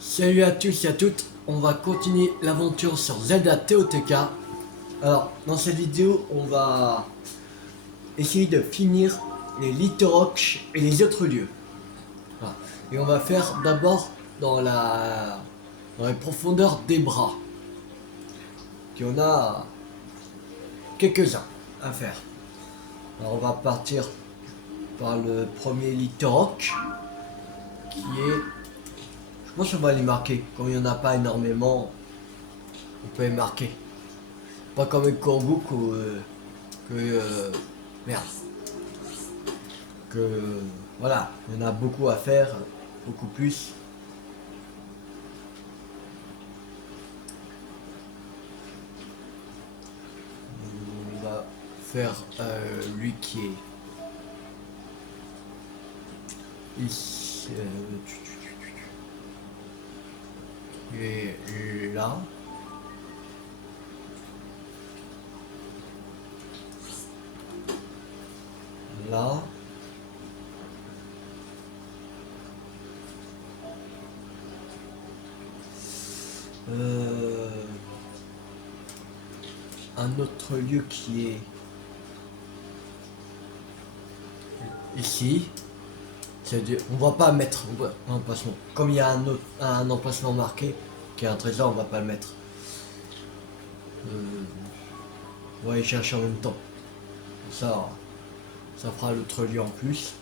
Salut à tous et à toutes, on va continuer l'aventure sur Zelda TOTK. Alors, dans cette vidéo, on va essayer de finir les Little Rock et les autres lieux. Voilà. Et on va faire d'abord dans les profondeurs des bras. Il y en a quelques-uns à faire. Alors, on va partir par le premier Little Rock, qui est... Je pense qu'on va les marquer. Comme il n'y en a pas énormément, on peut les marquer. Pas comme avec Corbu merde. Que voilà, il y en a beaucoup à faire, beaucoup plus. On va faire lui qui est ici. Il est là. Là. Un autre lieu qui est ici. On va pas mettre un emplacement. Comme il y a un emplacement marqué, qui est un trésor, on va pas le mettre. On va aller chercher en même temps. Ça fera l'autre lieu en plus.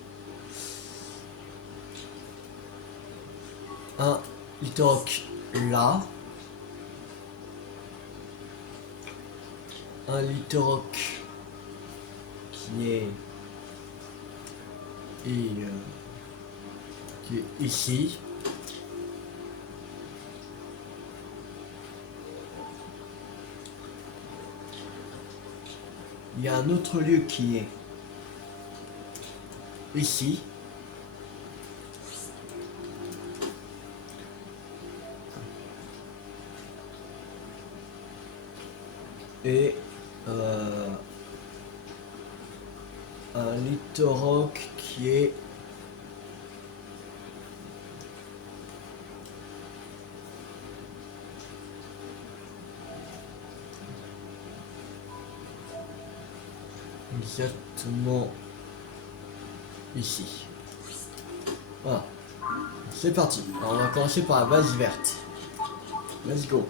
Un Little Rock là. Un Little Rock qui est ici. Il y a un autre lieu qui est ici. Et un Little Rock qui est exactement ici. Voilà. C'est parti. Alors on va commencer par la base verte. Let's go.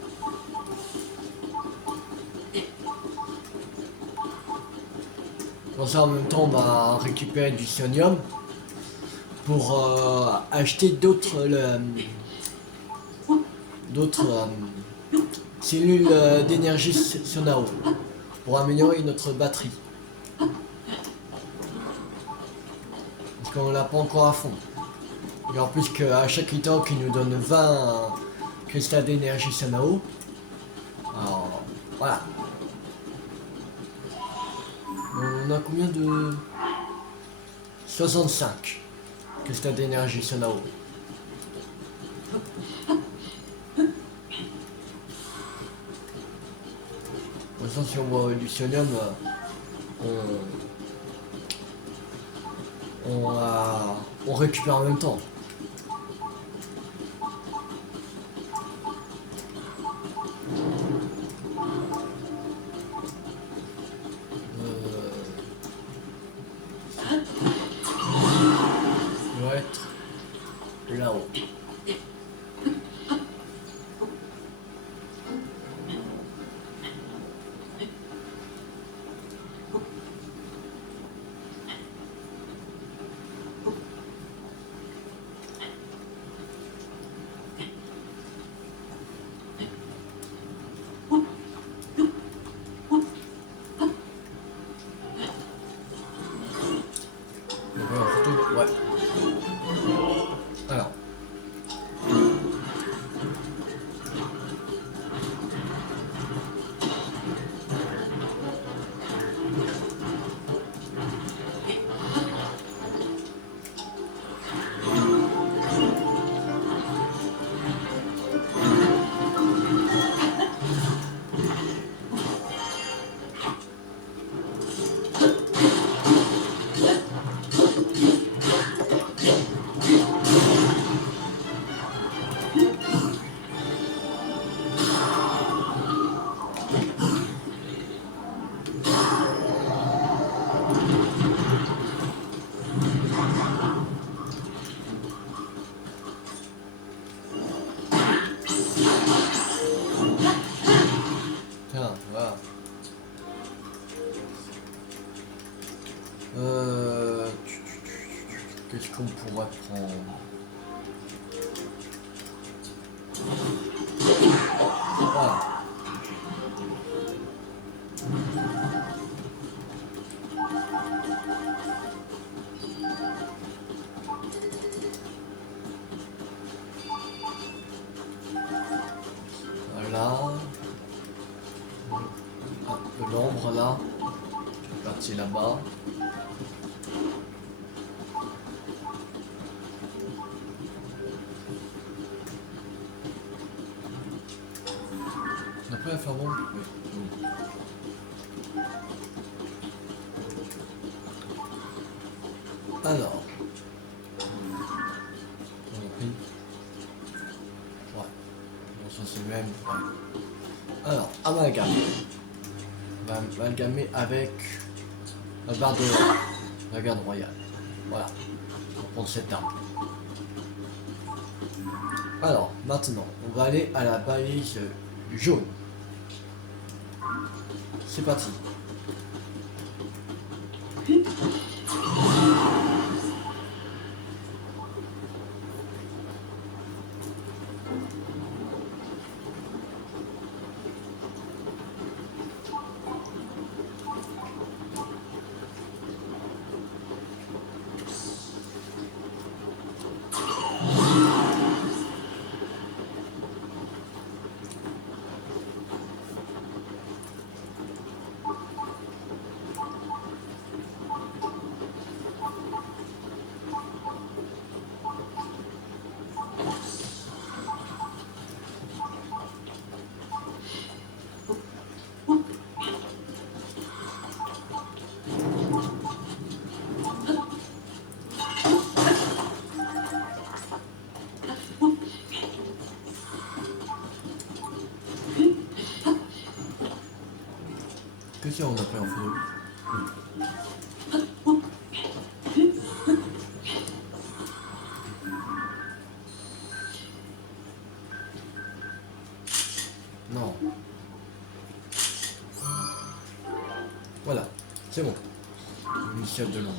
Pour ça, en même temps, on va récupérer du sonium pour acheter d'autres cellules d'énergie Sonao pour améliorer notre batterie. Parce qu'on l'a pas encore à fond. Et en plus qu'à chaque item qui nous donne 20 cristals d'énergie Sonao. Alors voilà. On a combien de... 65 cristals d'énergie Sonao. De toute façon, si on voit du sonium, on récupère en même temps. Il doit être là-haut. Ouais. Alors, passer là-bas. Après la faire bon. Oui. Alors. On a pris. Ouais. Bon, ça c'est le même. Ouais. Alors, amalgame. On va amalgamer avec la barre de la garde royale. Voilà. On va prendre cette arme. Alors, maintenant, on va aller à la balise jaune. C'est parti. Qu'est-ce qu'on a fait en feu? Non. Voilà, c'est bon. Michel de Londres.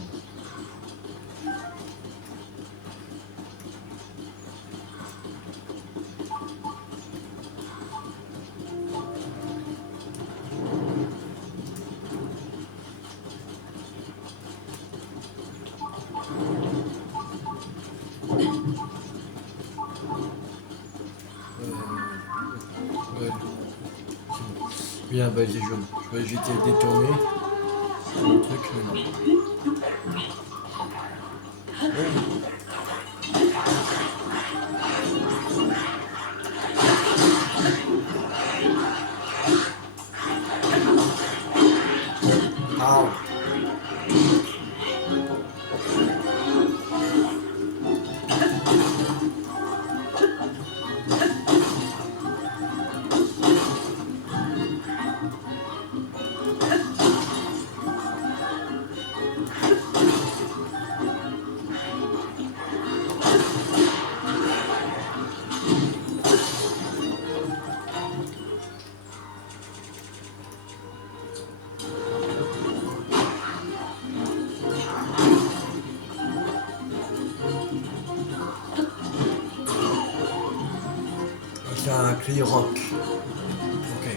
Ouais. Bien, bah, j'ai jaune. Je vais éviter de détourner le truc, mais non. Ah. C'est un clé rock. Ok.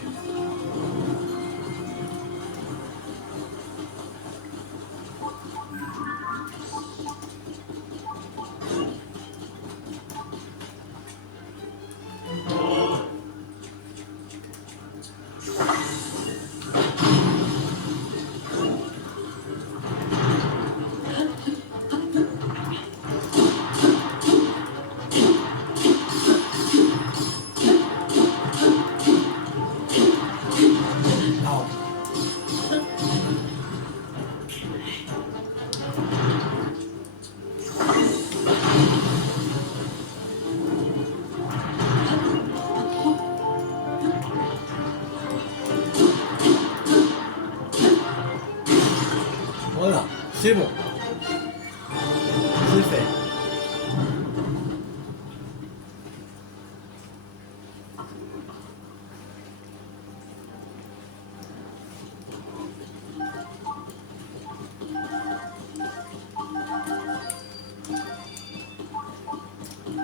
Ah. Voilà, c'est bon. C'est fait.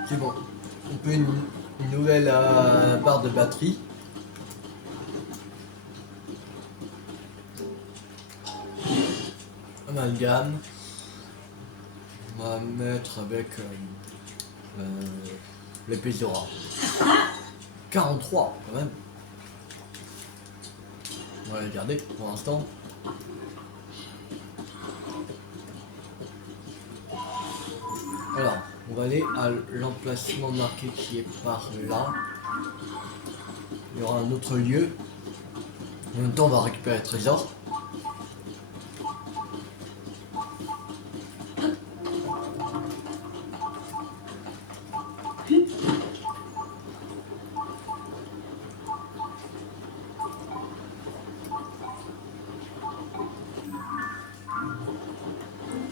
C'est bon. On peut une nouvelle barre de batterie. Amalgame. On va mettre avec l'épée Zora. 43 quand même. On va la garder pour l'instant. Alors, on va aller à l'emplacement marqué qui est par là. Il y aura un autre lieu. En même temps, on va récupérer le trésor.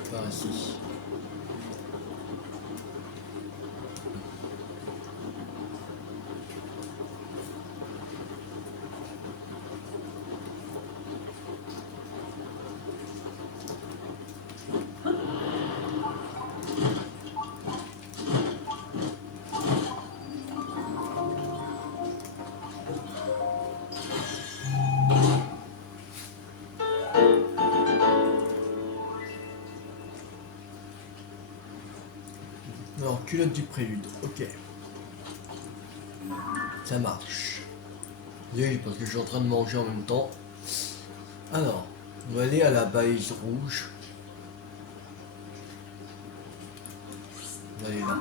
Par ici. Alors, culotte du prélude, ok. Ça marche. Oui, parce que je suis en train de manger en même temps. Alors, on va aller à la balise rouge. On va aller là.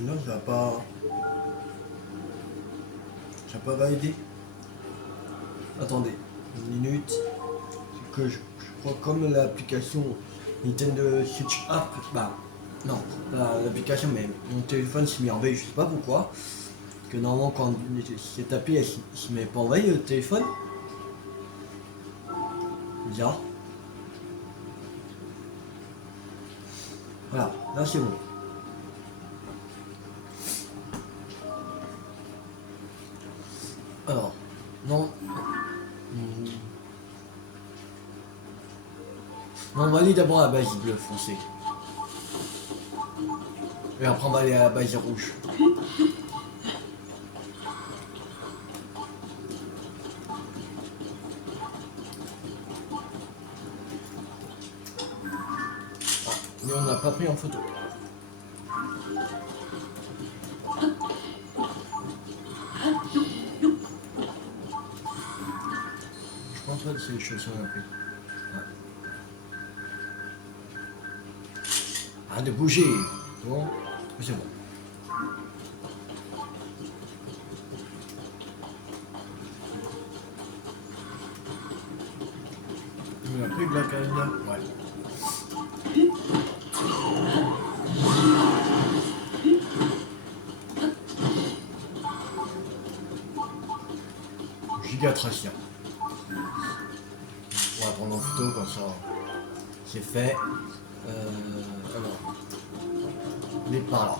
Là, ça va pas. Ça va pas aider. Attendez, une minute. C'est que je crois comme l'application Nintendo Switch App, bah non, pas l'application, mais mon téléphone s'est mis en veille, je sais pas pourquoi. Parce que normalement, quand c'est tapé, elle se met pas en veille le téléphone. Bizarre. Voilà, là c'est bon. Alors, non. Non, on va aller d'abord à la base bleu foncé. Et après on va aller à la base rouge. Ah, mais on n'a pas pris en photo. Je pense pas que c'est les chaussures qu'on a pris. Ouais. Arrête de bouger. Bon, c'est bon. On a pris de la carina. Ouais. Gigatracia. On va prendre en photo comme ça. C'est fait. Alors, on est par là.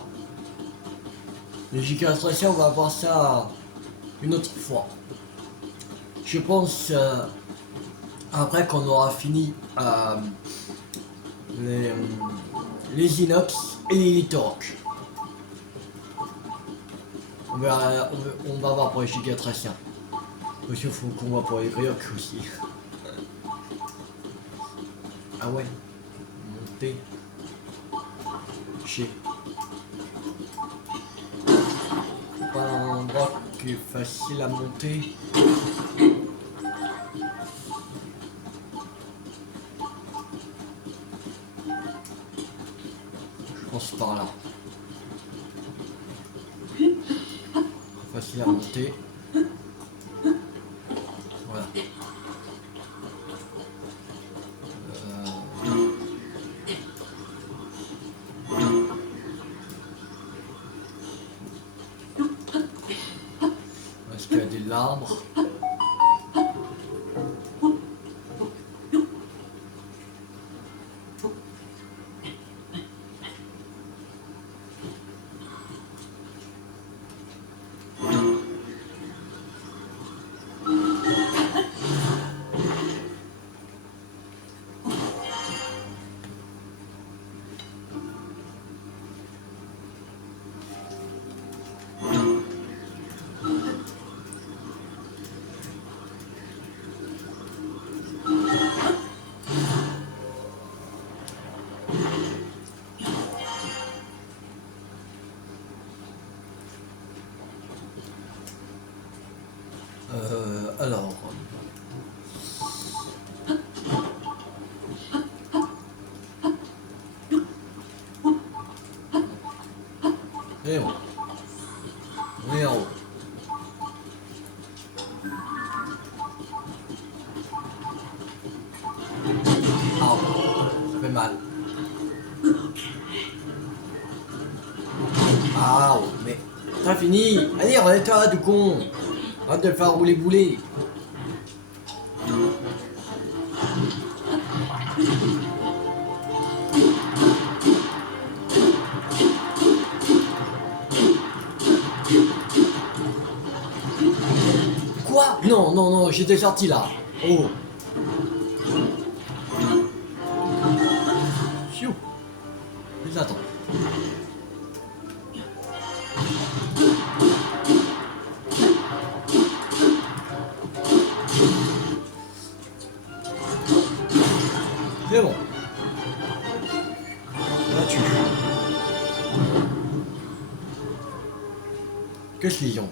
Les gigatracia, on va voir ça une autre fois. Je pense après qu'on aura fini les inox et les litorocs. On va voir pour les gigatraciens. Parce qu'il faut qu'on voit pour les griocs aussi. Ah ouais. Monter. Chez. Pas un endroit qui est facile à monter. Je pense par là. Facile à monter. Voilà. Est-ce qu'il y a des arbres? Et bon. On est en haut. Ah, ça fait mal. Ah, mais t'as fini. Allez, relève-toi, du con. Arrête de faire rouler bouler. Quoi? Non, non, non, j'étais sorti là. Oh. Chou. Mais attends. C'est bon. Là-dessus. Qu'est-ce qu'ils ont?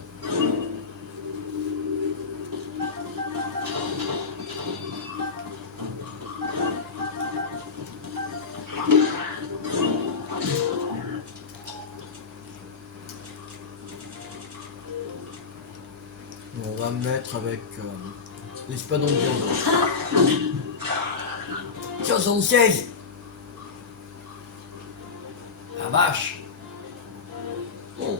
On va mettre avec l'espadon de viande. 76. La vache. Bon.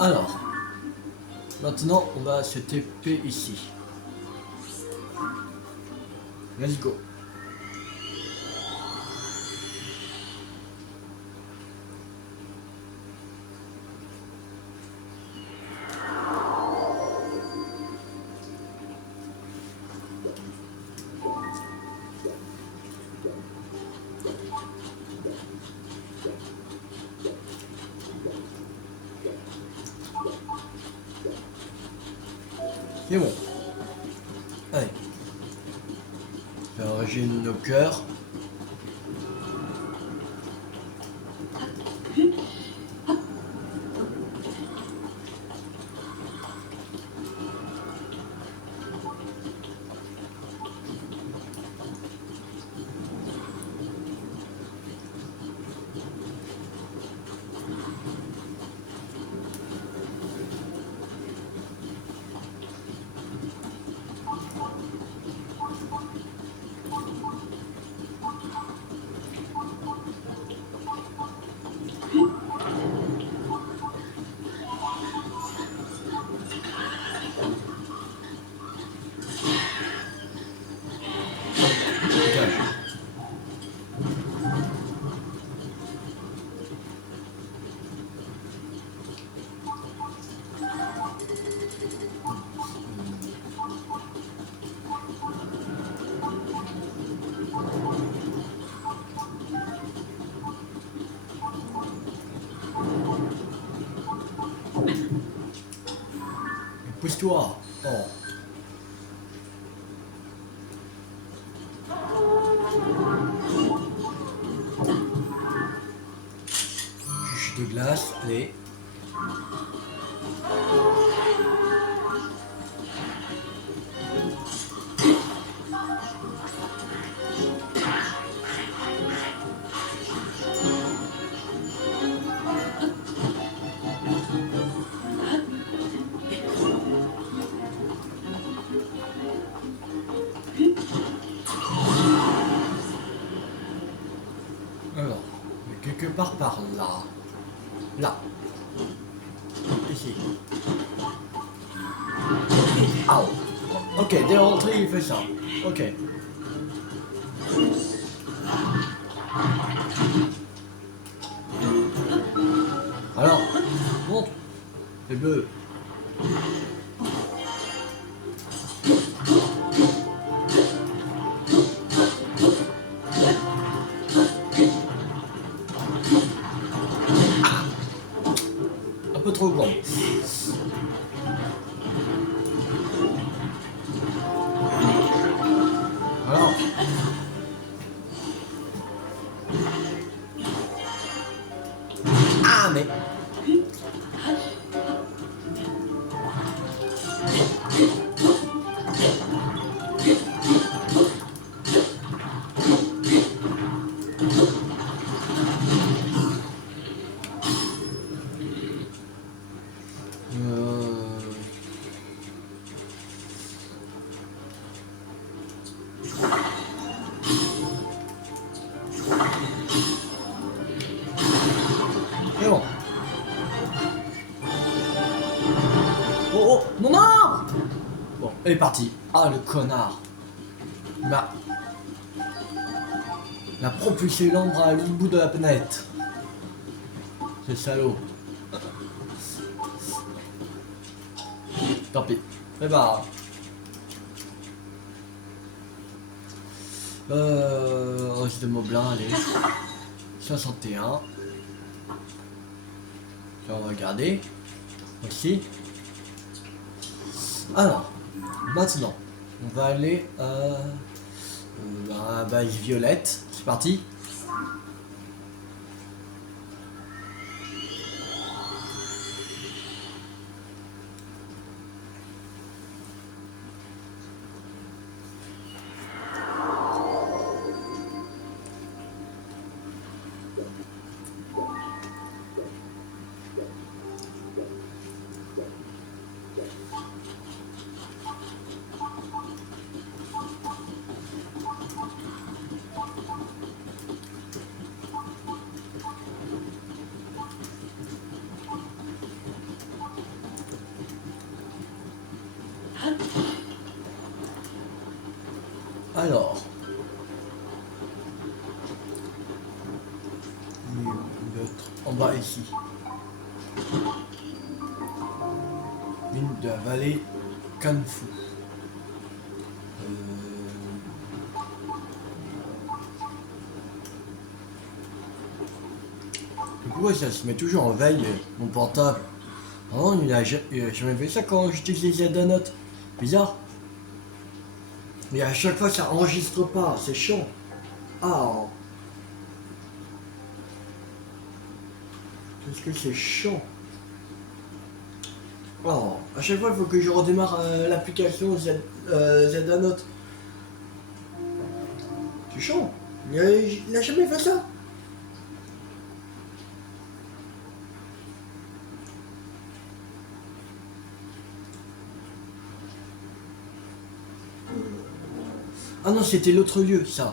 Alors, maintenant on va se TP ici. Let's go. C'est bon. Allez. Alors j'ai nos cœurs. Pousse-toi. Oh. Juge de glace, allez. Alors, quelque part par là. Là. Ici. Ah. Ok, dès l'entrée, il fait ça. Ok. Alors, montre. C'est bleu. Un peu trop grand. Alors. Allez. C'est bon. Oh oh, mon arbre! Bon, elle est partie. Ah, le connard. Il a propulsé l'ombre à l'autre bout de la planète. C'est salaud. Tant pis. C'est pas grave. Reste de Moblin, allez. 61. Ça, on va regarder. Aussi. Alors, maintenant, on va aller à la base violette. C'est parti. Alors, l'autre en bas ici. Mine de la vallée Kanfu. Du coup, ouais, ça se met toujours en veille, mon portable. Oh, il a jamais fait ça quand j'utilise les notes. Bizarre. Mais à chaque fois, ça enregistre pas, c'est chiant. Ah. Qu'est-ce que c'est chiant. Oh, à chaque fois, il faut que je redémarre l'application Note. C'est chiant. Il a jamais fait ça. Ah non, c'était l'autre lieu, ça.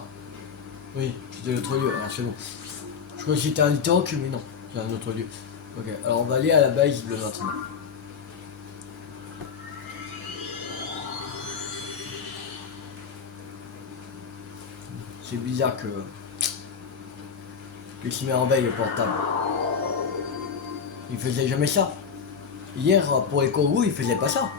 Oui, c'était l'autre lieu, alors c'est bon. Je crois que c'était un tank, mais non, c'est un autre lieu. Ok, alors on va aller à la base bleue maintenant. C'est bizarre qu'il se met en veille le portable. Il faisait jamais ça. Hier, pour les corbeaux, il faisait pas ça.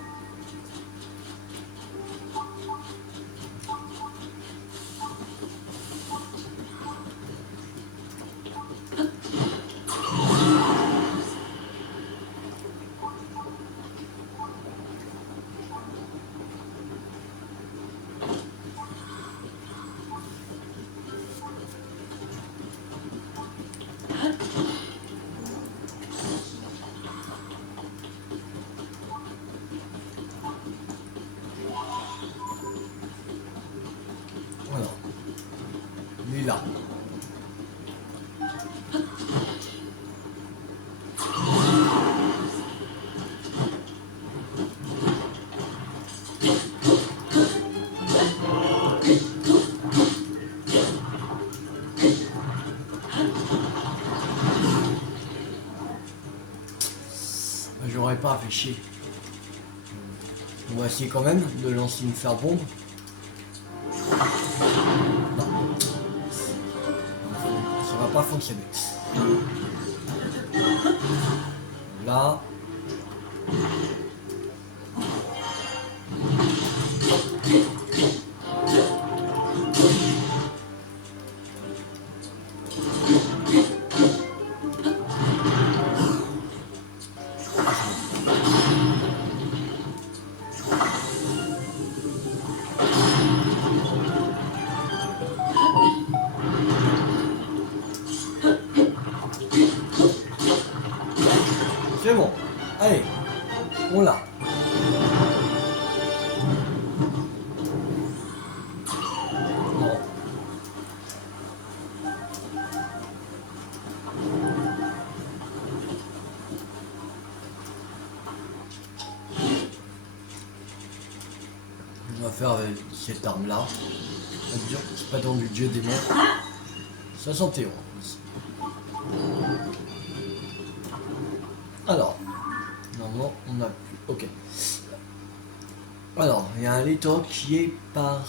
Voilà. Lui là. J'aurais pas fait chier. On va essayer quand même de lancer une faire bombe. Non. Ça va pas fonctionner. Là. cette arme là. C'est pas dans le dieu démon. 71. Alors, normalement on a plus. Ok. Alors, il y a un Litorok qui est par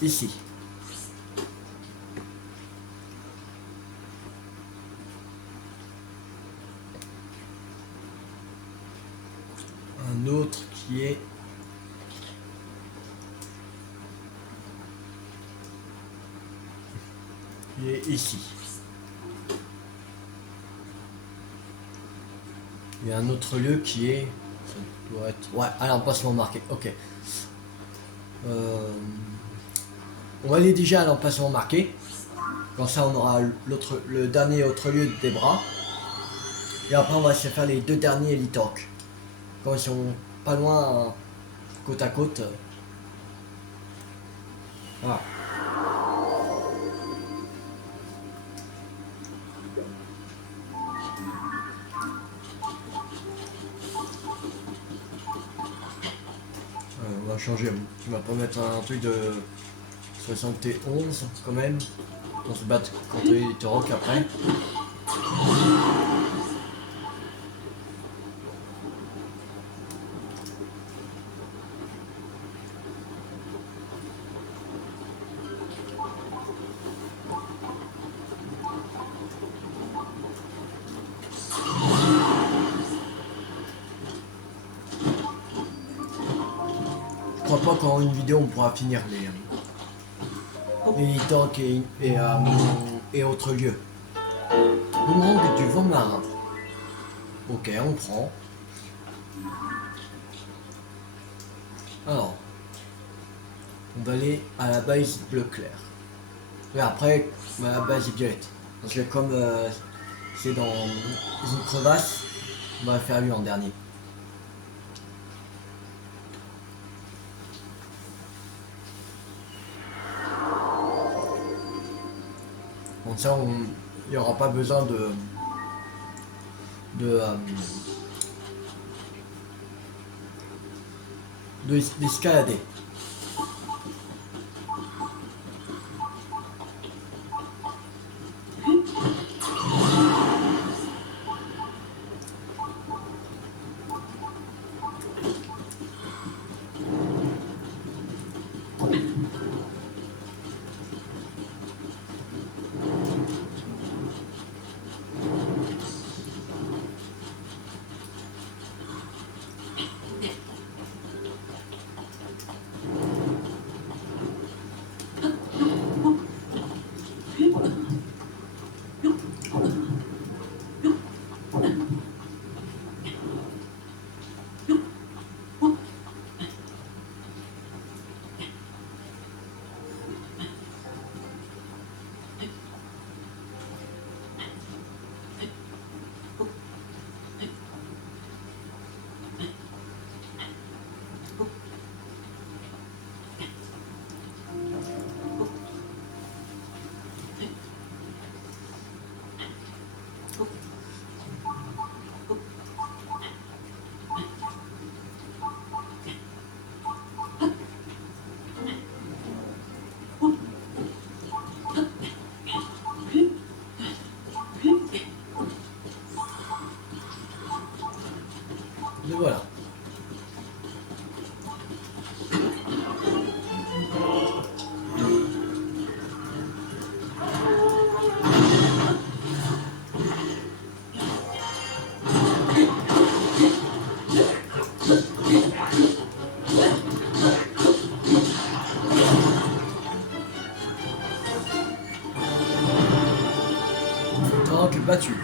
ici. Un autre qui est ici. Il y a un autre lieu qui est... Ça doit être... Ouais, à l'emplacement marqué. Ok. On va aller déjà à l'emplacement marqué. Comme ça, on aura le dernier autre lieu des bras. Et après, on va se faire les deux derniers Litorok. Quand ils sont pas loin, côte à côte. Voilà. On va changer. Tu vas pas mettre un truc de 71 quand même. On se bat contre les Litorok après. Je crois pas qu'en une vidéo on pourra finir les Litorok et autres lieux. Le manque du vent marin. Ok, on prend. Alors, on va aller à la base bleu clair. Et après, à la base violette. Parce que comme c'est dans une crevasse, on va faire lui en dernier. Comme ça, il n'y aura pas besoin d'escalader. Et voilà. Donc battu.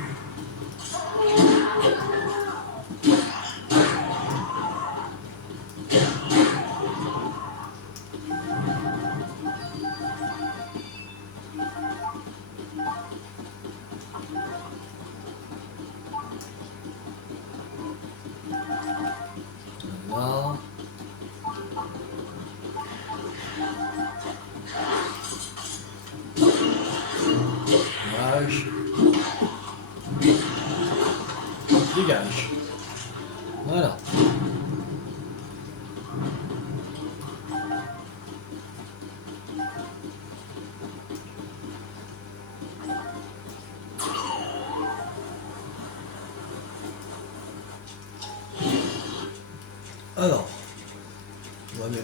Voilà. Dégage. Dégage. Voilà.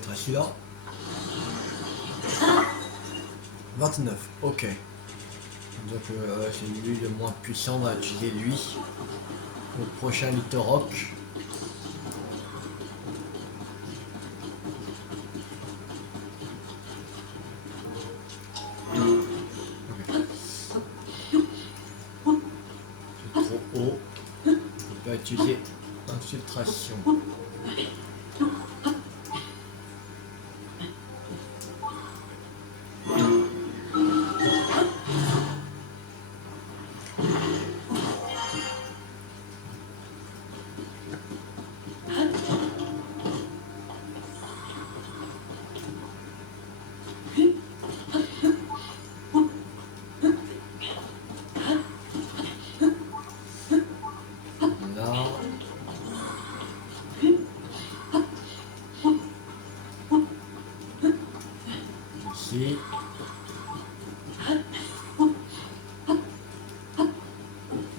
pas celui-là. 29, ok. Donc c'est lui le moins puissant, on va utiliser lui. Le prochain Littorock. C'est trop haut. On va utiliser infiltration. Ici.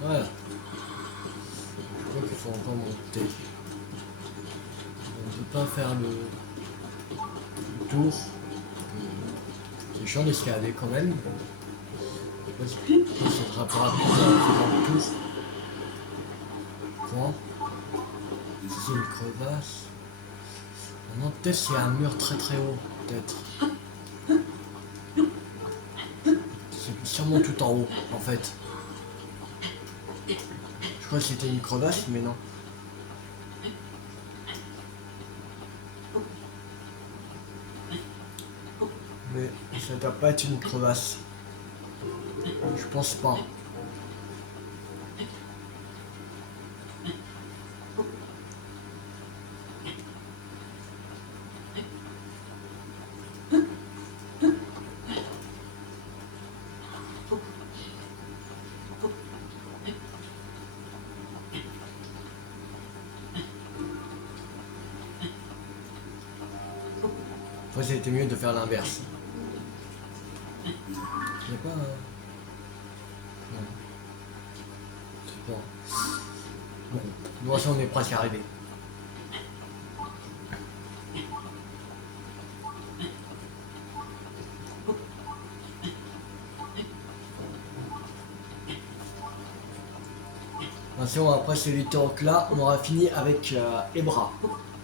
Voilà. Je crois qu'il faut encore monter. On ne peut pas faire le tour. C'est chiant d'escalader quand même. Ça sera pas rapide à faire le tour. Quoi? C'est une crevasse. Non, peut-être c'est un mur très très haut. Peut-être. C'est sûrement tout en haut en fait. Je crois que c'était une crevasse, mais non. Mais ça doit pas être une crevasse. Je pense pas. Après, c'était mieux de faire l'inverse. Il n'y a pas... Non. C'est pas... Bon, nous aussi on est presque arrivé. Attention, après ce Littorock là, on aura fini avec Ebra.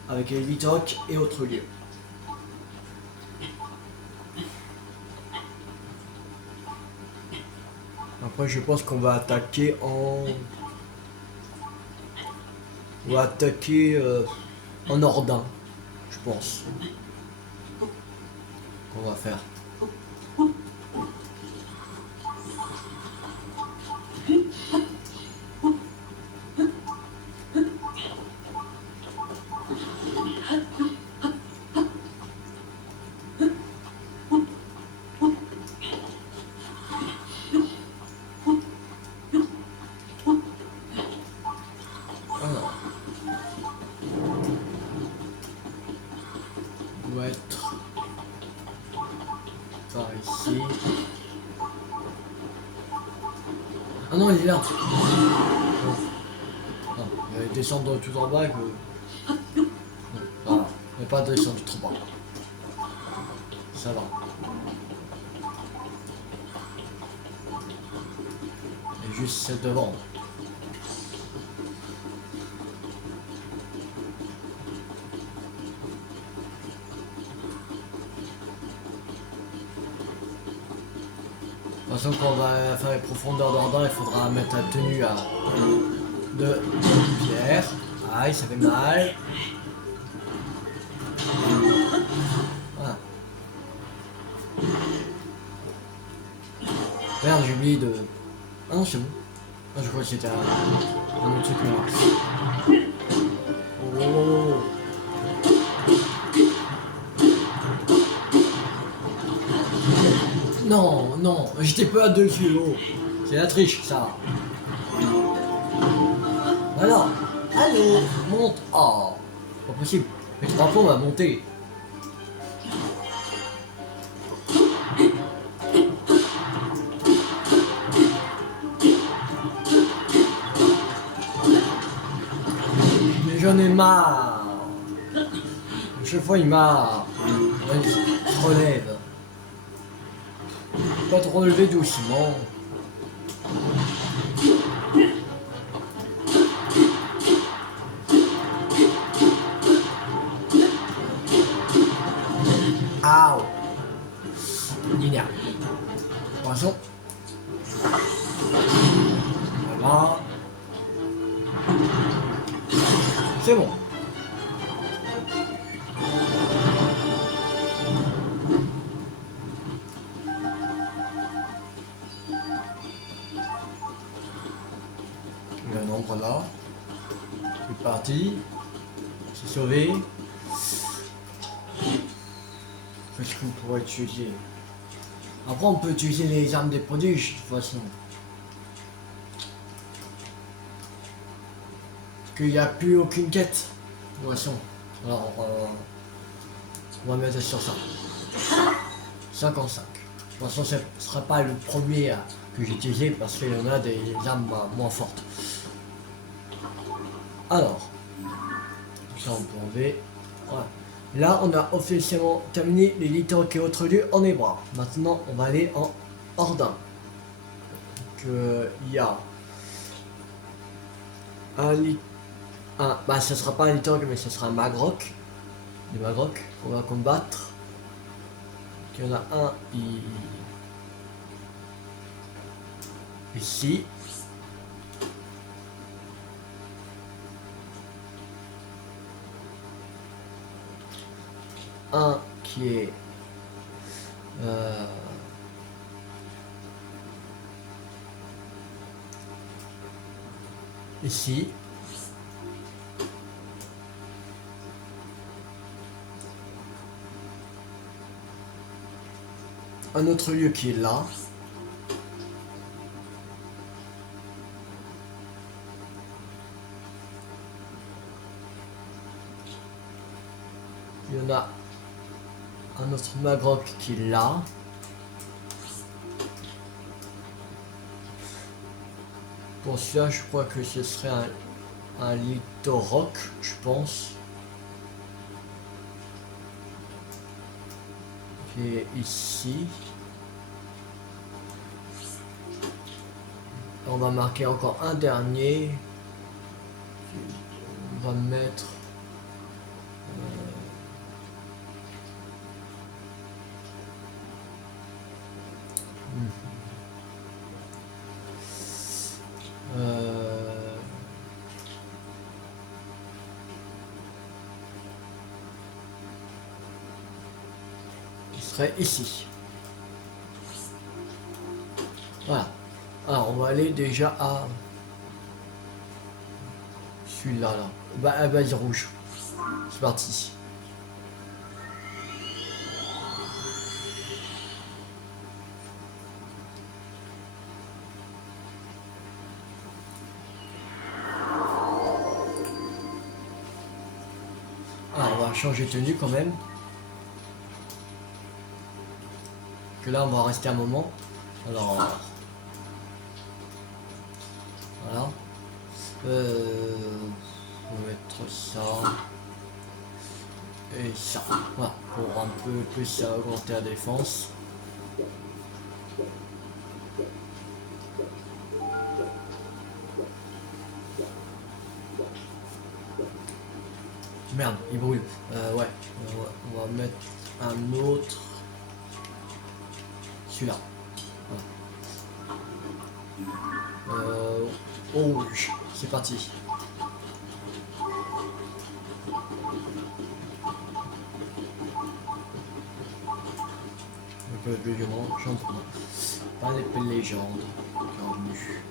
Avec les Littorock et autres lieux. Après, je pense qu'on va attaquer en... On va attaquer en Ordin, je pense. Qu'on va faire. Doit être par ici. Ah non, il est là. Ah, il va descendre tout en bas. Voilà, il n'est pas descendu trop bas. Ça va. Et juste celle devant. De toute façon, quand on va faire les profondeurs d'Ordin, il faudra mettre la tenue à de pierre. Aïe, ça fait mal. Voilà. Merde, j'ai oublié de... Ah non, c'est bon. Ah, je crois que c'était un autre truc. Oh. Non, non, j'étais pas dessus, oh. C'est la triche, ça. Alors, allô, monte. Oh, pas possible. Mais 3 fois, on va monter. Mais j'en ai marre. Chaque fois, il marre. Vas-y, se relève. Pas te relever doucement. Aouh. Génial. Poisson. Voilà. C'est bon. Il y a un nombre là. C'est parti. C'est sauvé. Qu'est-ce qu'on pourrait utiliser? Après, on peut utiliser les armes des prodiges de toute façon. Parce qu'il n'y a plus aucune quête. De toute façon. Alors, on va mettre sur ça. 55. De toute façon, ce ne sera pas le premier que j'ai utilisé parce qu'il y en a des armes moins fortes. Alors, ça on peut enlever. Voilà. Là, on a officiellement terminé les littoraux et autres lieux en Ébra. Maintenant, on va aller en Ordin. Il y a bah, ce sera pas un littoral, mais ce sera un Magroc. Des Magroc qu'on va combattre. Il y en a un ici. Un qui est ici. Un autre lieu qui est là. Il y en a un autre Magroc qui est là. Pour celui-là, je crois que ce serait un Littoroc, je pense. Qui est ici. On va marquer encore un dernier. On va mettre... il serait ici. Voilà. Alors on va aller déjà à celui-là là. Bah, à base rouge. C'est parti. Alors on va changer de tenue quand même. Que là on va rester un moment. Alors voilà. On va mettre ça et ça. Voilà, pour un peu plus augmenter la défense. Merde, il brûle. Ouais, on va mettre un autre. Celui-là. Rouge. C'est parti. L'épée légende. Pas l'épée légende. Bienvenue.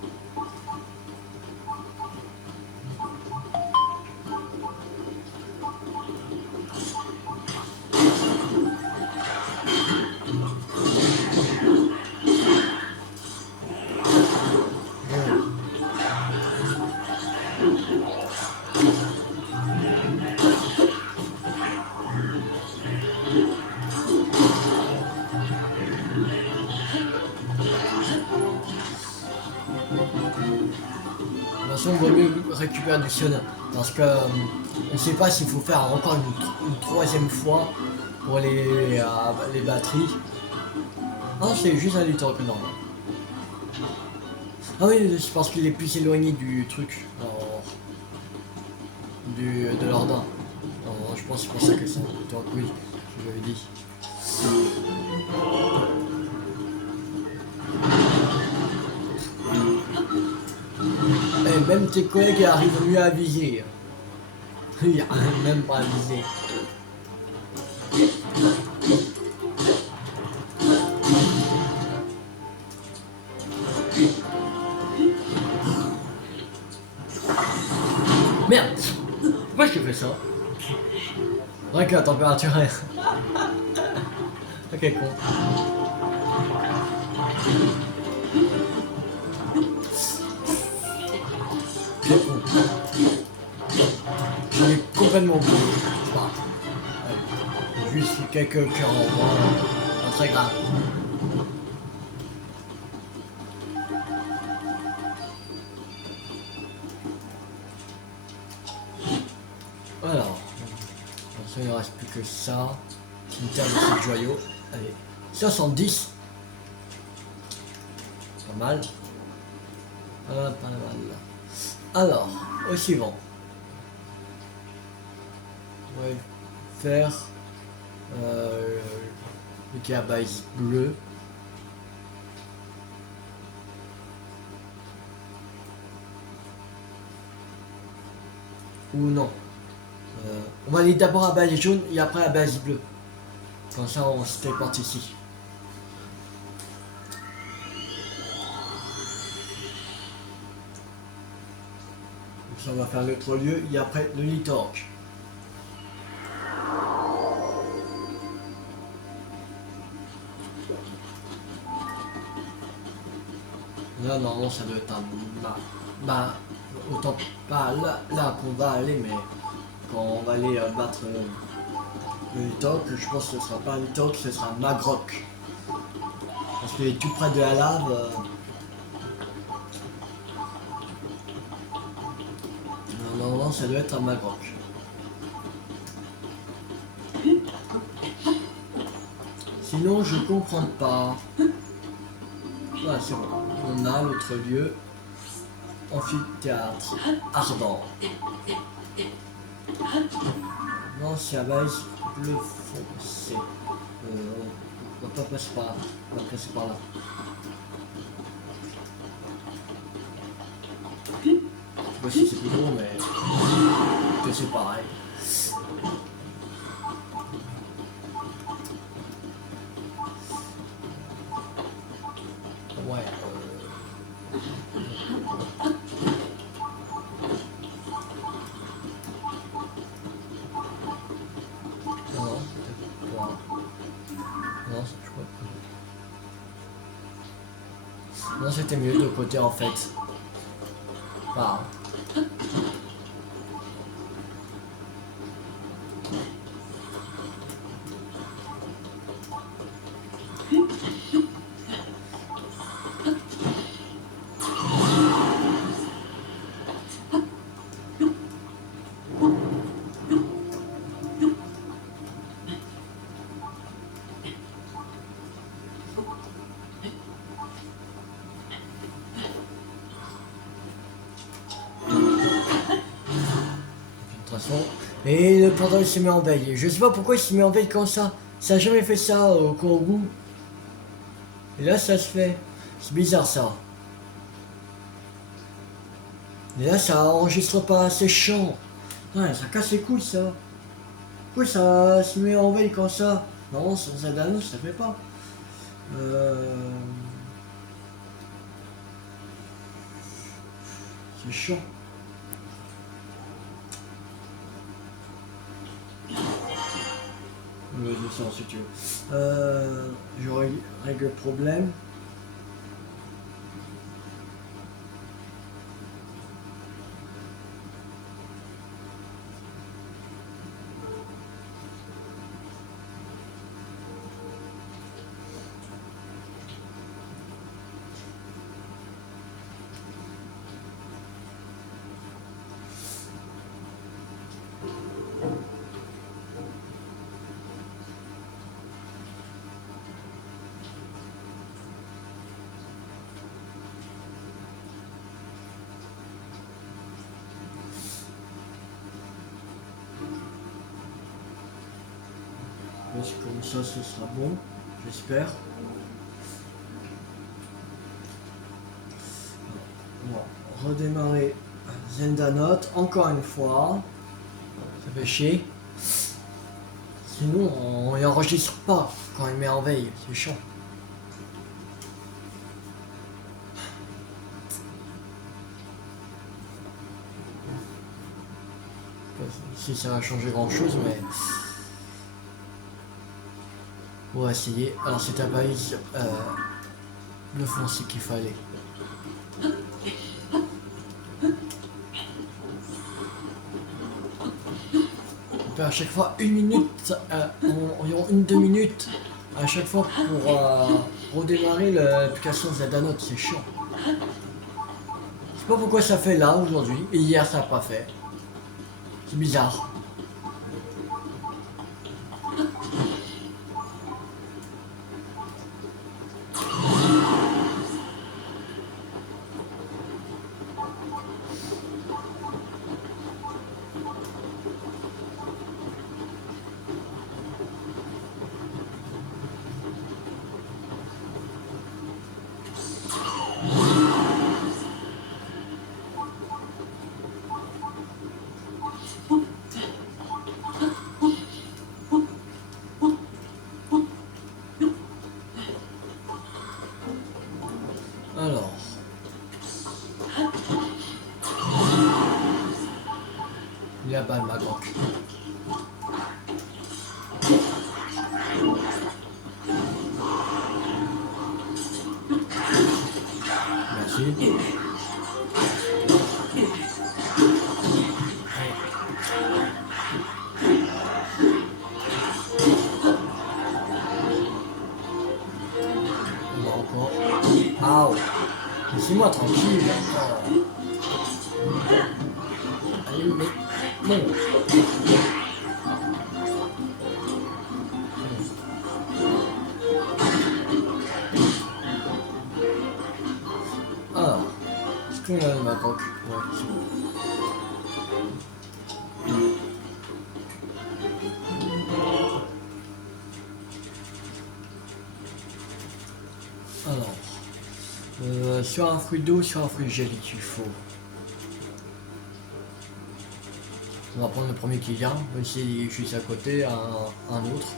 Il vaut mieux récupérer du sion parce que on ne sait pas s'il faut faire encore une troisième fois pour les batteries. Ah, c'est juste un Litorok normal. Ah oui, c'est parce qu'il est plus éloigné du truc. Alors, de l'ordre. Je pense que c'est pour ça que c'est un Litorok, oui, je l'avais dit. Et même tes collègues arrivent mieux à viser. Il n'y a même pas à viser. Merde! Pourquoi je fais ça? Vrai que la température est... Ok, con. Bien con. Je l'ai complètement oublié. C'est pas grave. Ouais. Juste quelques cœurs en bois. Pas très grave. Alors, ça, il ne reste plus que ça. Cimetière de ces joyaux. Allez, 70. Pas mal. Pas mal. Alors, au suivant. On va faire le carbide bleu. Ou non. On va aller d'abord à base jaune et après à base bleu. Comme ça, on se téléporte ici. Donc ça, on va faire l'autre lieu et après le Litorok. Là, normalement, ça doit être un... Bah, autant pas là qu'on va aller, mais quand on va aller battre le Litorok, je pense que ce sera pas un Litorok, ce sera un Magrok. Parce qu'il est tout près de la lave. Normalement, ça doit être un Magrok. Sinon, je comprends pas. Ah, c'est bon. On a l'autre lieu. Amphithéâtre ardent. Non, c'est à base bleu foncé. On va pas passer par là. On va passer par là. Je sais pas si c'est plus gros, mais que c'est pareil. Ouais. Non, peut-être pas. Non, je crois pas. Non, c'était mieux de côté en fait. Ah. Et le pendant il se met en veille. Je sais pas pourquoi il se met en veille comme ça. Ça a jamais fait ça au Congo. Et là ça se fait. C'est bizarre ça. Et là ça enregistre pas assez chant. Ouais, ça casse les couilles ça. Pourquoi ça se met en veille comme ça? Non, sans annonce ça fait pas. C'est chiant. Je sens si tu veux. Je règle le problème. pense que comme ça ce sera bon, j'espère. On va redémarrer Zendanote encore une fois. Ça fait chier. Sinon on y enregistre pas quand il met en veille, c'est chiant. Si ça va changer grand chose, mais on va essayer. Alors c'est à balise le foncé qu'il fallait. On perd à chaque fois une minute, environ une 2 minutes à chaque fois pour redémarrer l'application Zendanote, c'est chiant. Je sais pas pourquoi ça fait là aujourd'hui et hier ça n'a pas fait. C'est bizarre. Alors. Il a balle ma groque. Merci. On va encore. Aouh. Laissez-moi tranquille. Allez, mais. Bon. Ah. Est-ce qu'on a ma coque? Ouais, c'est bon. Alors. Sur un fruit d'eau, sur un fruit gelé qu'il faut. On va prendre le premier qui vient, même si je suis à côté, un autre.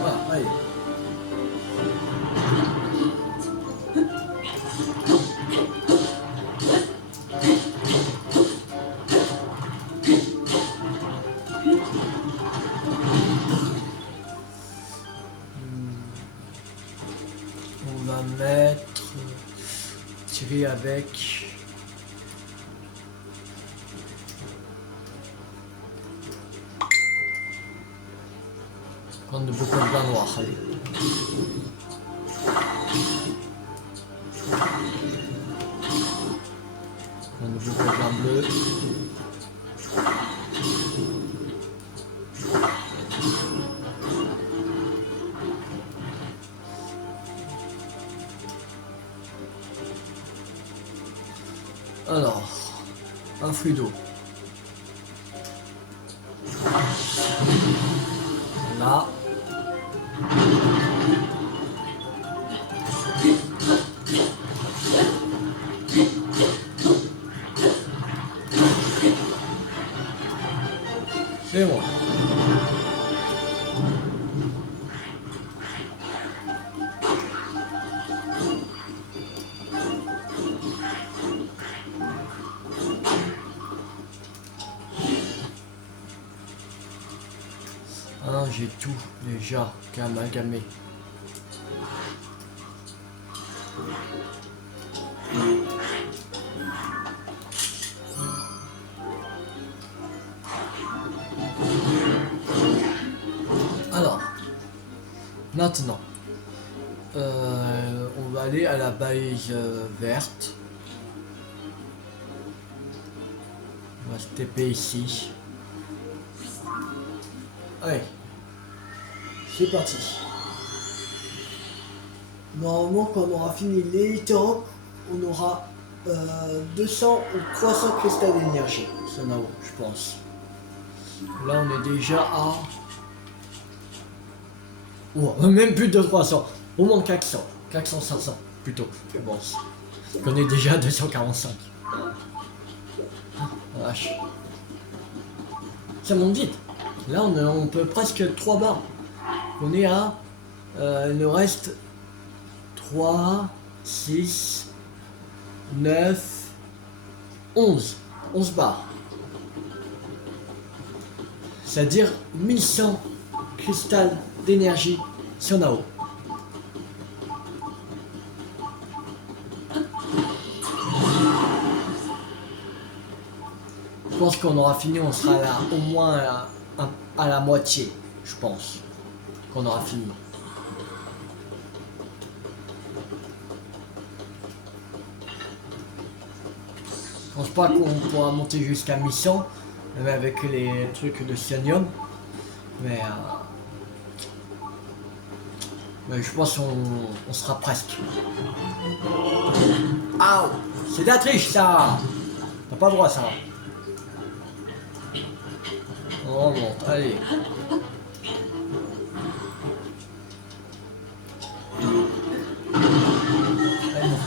Voilà, allez. On va mettre tirer avec prendre de beaucoup de blanc noir, allez. Prendre de beaucoup de blanc bleu. Alors, un fruit d'eau. Là. C'est bon. Ah, j'ai tout déjà qu'à amalgamer. Alors, maintenant, on va aller à la balise verte. On va se taper ici. Allez, c'est parti. Normalement, quand on aura fini les Litorock, on aura 200 ou 300 cristals d'énergie. Ça n'a je pense. Là, on est déjà à... Oh, même plus de 300. Au moins 400. 400, 500 plutôt, je pense. On est déjà à 245. Vache. Ça monte vite. Là, on peut presque 3 barres. On est à... il nous reste 3, 6, 9, 11. 11 barres. C'est-à-dire 1100 cristals d'énergie sur Nao. Je pense qu'on aura fini, on sera là au moins à la moitié, je pense, qu'on aura fini. Je pense pas qu'on pourra monter jusqu'à 1100, même avec les trucs de cyanium, mais je pense qu'on sera presque. Ah, c'est de la triche ça. T'as pas le droit ça. On monte, allez. Allez, monte.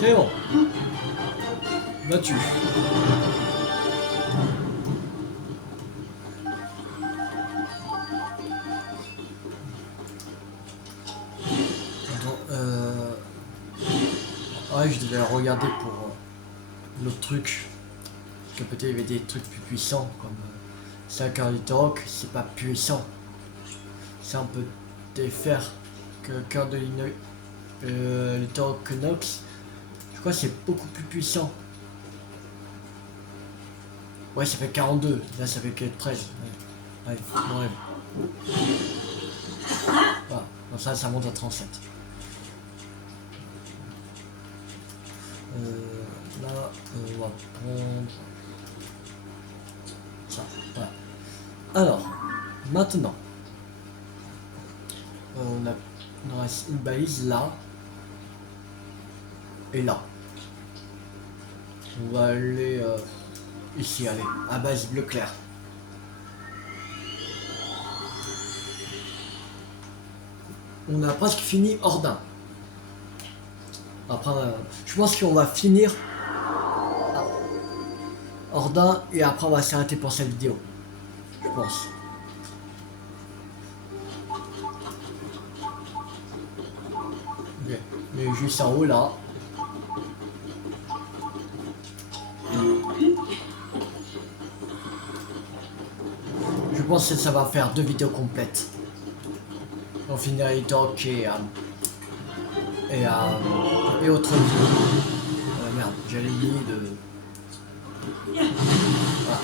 C'est bon. Battu. Ouais, je devais regarder pour l'autre truc. Parce que peut-être il y avait des trucs plus puissants comme ça, car Litorock, c'est pas puissant. Ça, on peut faire que cœur de Litorock Nox. Je crois que c'est beaucoup plus puissant. Ouais, ça fait 42. Là, ça fait que 13. Ouais. Allez, on enlève. Voilà. Donc ça monte à 37. Là, on va prendre ça. Voilà. Alors, maintenant, on reste une balise là et là. On va aller ici, allez, à base bleu clair. On a presque fini Ordin. Après, je pense qu'on va finir Ordin et après on va s'arrêter pour cette vidéo. Je pense. Okay. Mais juste en haut là. Je pense que ça va faire 2 vidéos complètes. On finira les talks et autre vidéo. Merde, j'allais oublier de... Voilà.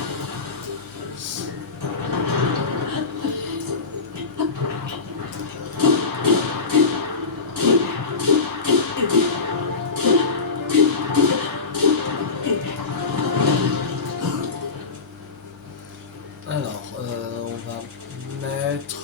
Alors, on va mettre...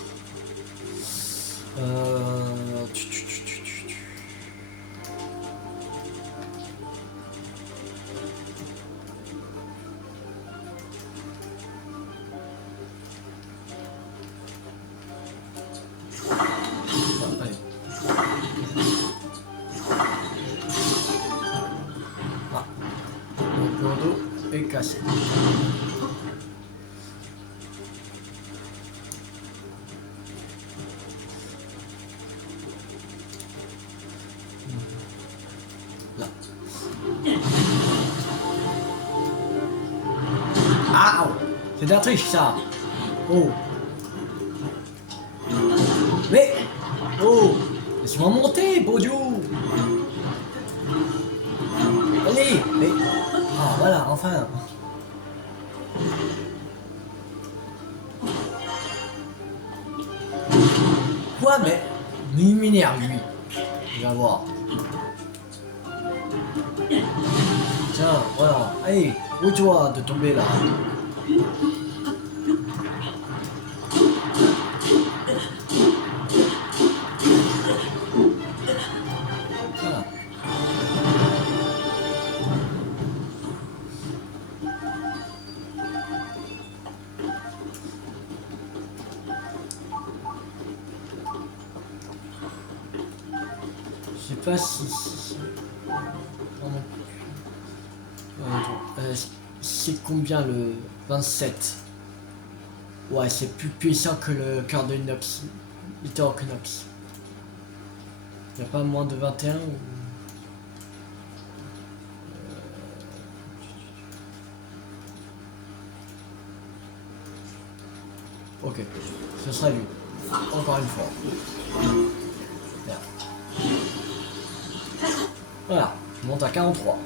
est cassé. Là. Ah, c'est de la triche ça. Oh. Mais oh, laisse-moi monter, Bodio. Allez, mais... Ah, voilà, enfin. Quoi, mais il m'énerve lui. Il va voir. Tiens, voilà. Hey, où toi de tomber là? Voilà. Je sais pas si... Pardon. C'est combien le 27? Ouais, c'est plus puissant que le cœur de Nox. Litoroc Nox. Y'a pas moins de 21 ou... Ok, ce sera lui. Encore une fois. Bien. Voilà, je monte à 43.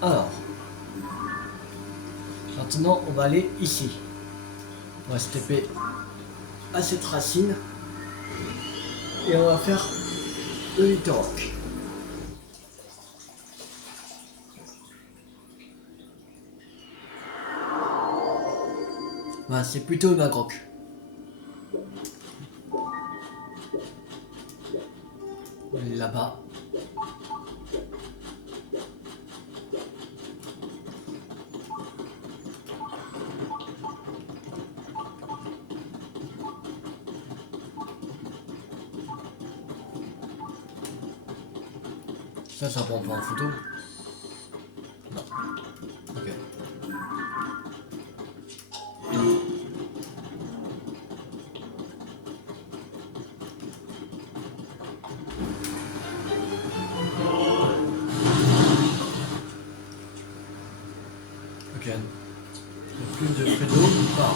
Alors, maintenant on va aller ici. On va se taper à cette racine et on va faire le Litoroc. Voilà, c'est plutôt une Magroc. Elle est là-bas. Ça prend pas en photo. Non. Ok. Ok. Il y a plus de fruits d'eau. Ah.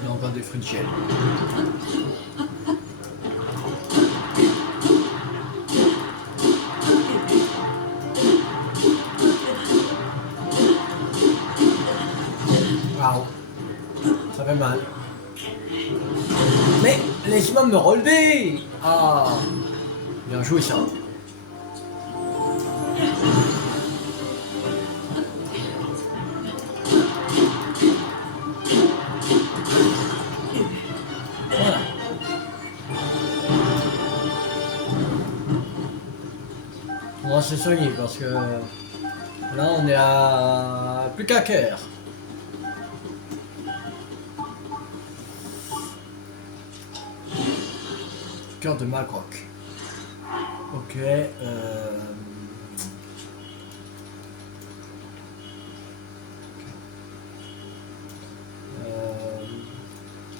Il y a encore des fruits de gel. Waouh. Ça fait mal. Mais laisse-moi me relever. Ah. Bien joué ça. Voilà. On va se soigner parce que là on est à plus qu'à cœur. Cœur de Magroc. Ok. Est-ce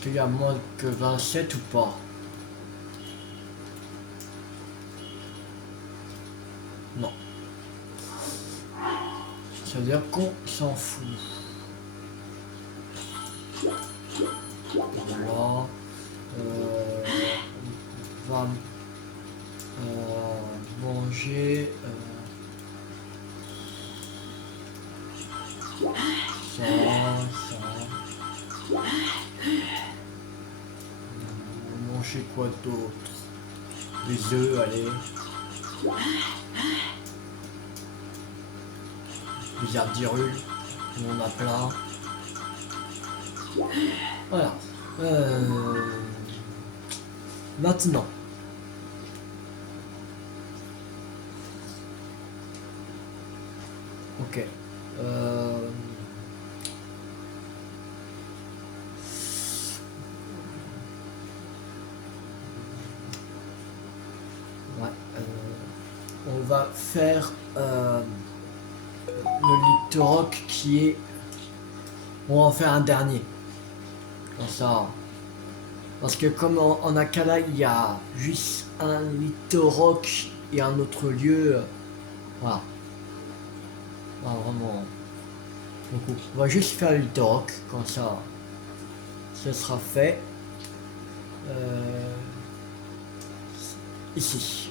qu'il y a moins que 27 ou pas? Non. Ça veut dire qu'on s'en fout. Voilà. On va manger ça. On va manger quoi d'autre? Des œufs, allez. Des ardierules, on en a plein. Voilà. Maintenant. Ok. Ouais. On va faire le Litoroc qui est... On va en faire un dernier. Comme ça. Parce que comme en Akala, il y a juste un Litoroc et un autre lieu. Voilà. Voilà, vraiment. Donc, on va juste faire le Litoroc. Comme ça, ce sera fait. Ici.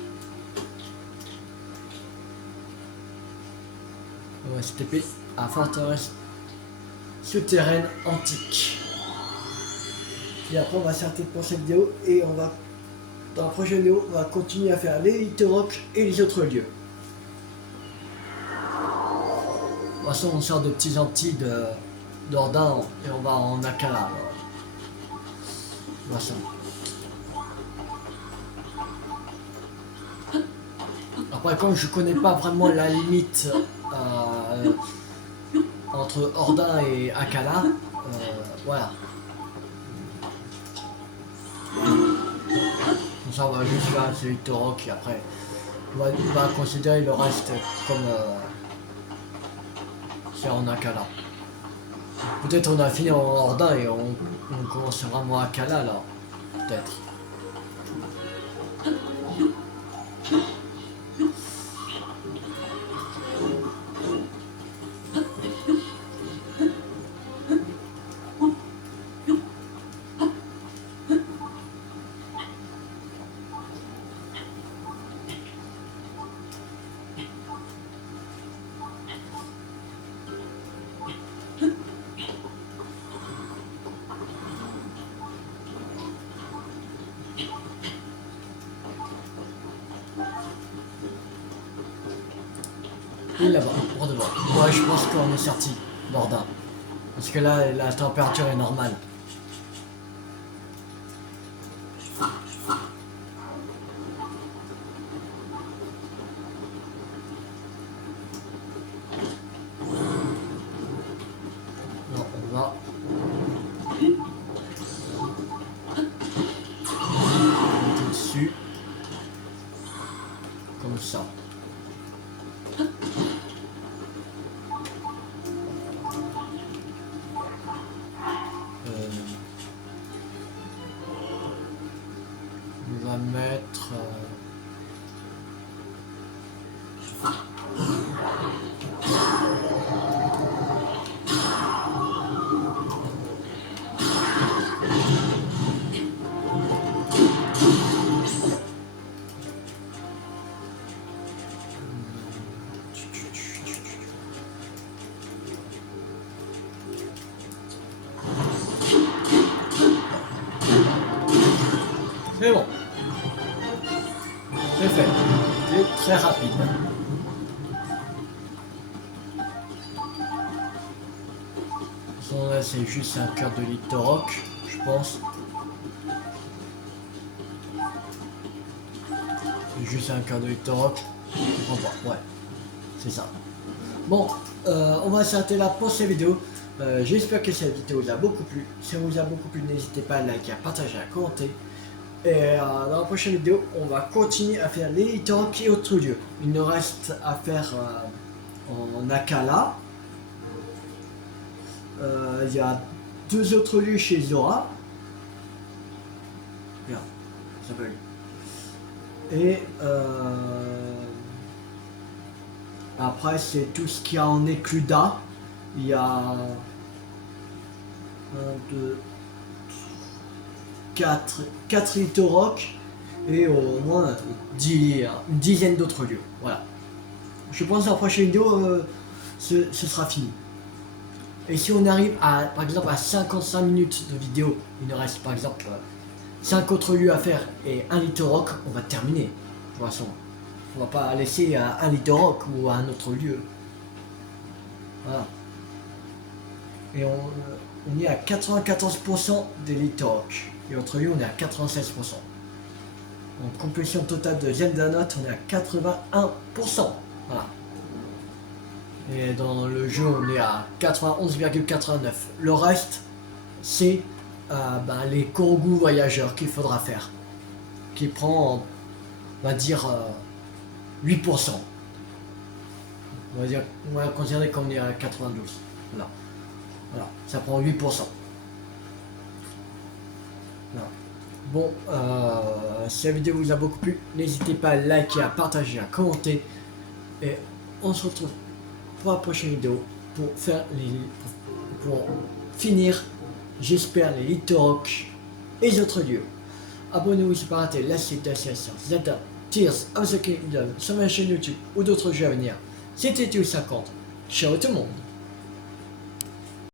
On va se taper à forteresse souterraine antique. Et après on va s'arrêter pour cette vidéo et on va, dans la prochaine vidéo, on va continuer à faire les Litorok et les autres lieux. De toute façon on sort de petits Antilles d'Ordin et on va en Akala. Voilà. Après comme je connais pas vraiment la limite entre Ordin et Akala, voilà. Comme ça on va juste faire celui de Torok et après on va considérer le reste comme c'est en Akala. Peut-être on a fini en Ordin et on commence vraiment à Akala là. Peut-être. Et là-bas, droit devant. Ouais, je pense qu'on est sorti d'Ordin. Parce que là, la température est normale. Non, on va. Monter dessus. Comme ça. On va mettre c'est bon. C'est fait. C'est très rapide. Là, c'est juste un cœur de Litorok, je pense. C'est juste un cœur de Litorok. Je comprends pas. Ouais. C'est ça. Bon, on va s'arrêter là pour cette vidéo. J'espère que cette vidéo vous a beaucoup plu. Si ça vous a beaucoup plu, n'hésitez pas à liker, à partager, à commenter. Et dans la prochaine vidéo, on va continuer à faire les Litorok et autres lieux. Il nous reste à faire en Akala. Il y a 2 autres lieux chez Zora. Bien, ça peut aller. Et après, c'est tout ce qu'il y a en Écluda. Il y a 1, 2, 4 Litorok et au moins une dizaine d'autres lieux. Voilà. Je pense que la prochaine vidéo, ce sera fini. Et si on arrive à, par exemple, à 55 minutes de vidéo, il nous reste par exemple 5 autres lieux à faire et un Litorok, on va terminer. De toute façon, on va pas laisser un Litorok ou un autre lieu. Voilà. Et on est à 94% des Litorok. Et autres lieux, on est à 96%. En complétion totale de Zelda Note, on est à 81%. Voilà. Et dans le jeu, on est à 91,89. Le reste, c'est les Korogu voyageurs qu'il faudra faire. Qui prend, on va dire, 8%. On va considérer qu'on est à 92. Voilà. Voilà, ça prend 8%. Voilà. Bon, si la vidéo vous a beaucoup plu, n'hésitez pas à liker, à partager, à commenter. Et on se retrouve pour la prochaine vidéo pour finir, j'espère, les Litorok et les autres lieux. Abonnez-vous si pas rater la suite de la série Zelda Tears of the Kingdom sur ma chaîne YouTube ou d'autres jeux à venir. C'était Théo50. Ciao tout le monde.